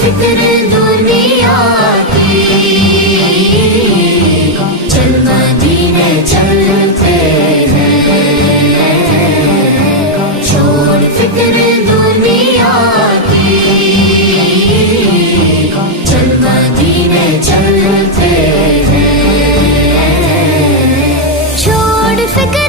फिक्र दुनिया की, चल मदीने चलते हैं। छोड़ फिक्र दुनिया की, चल मदीने चलते हैं। छोड़ फिक्र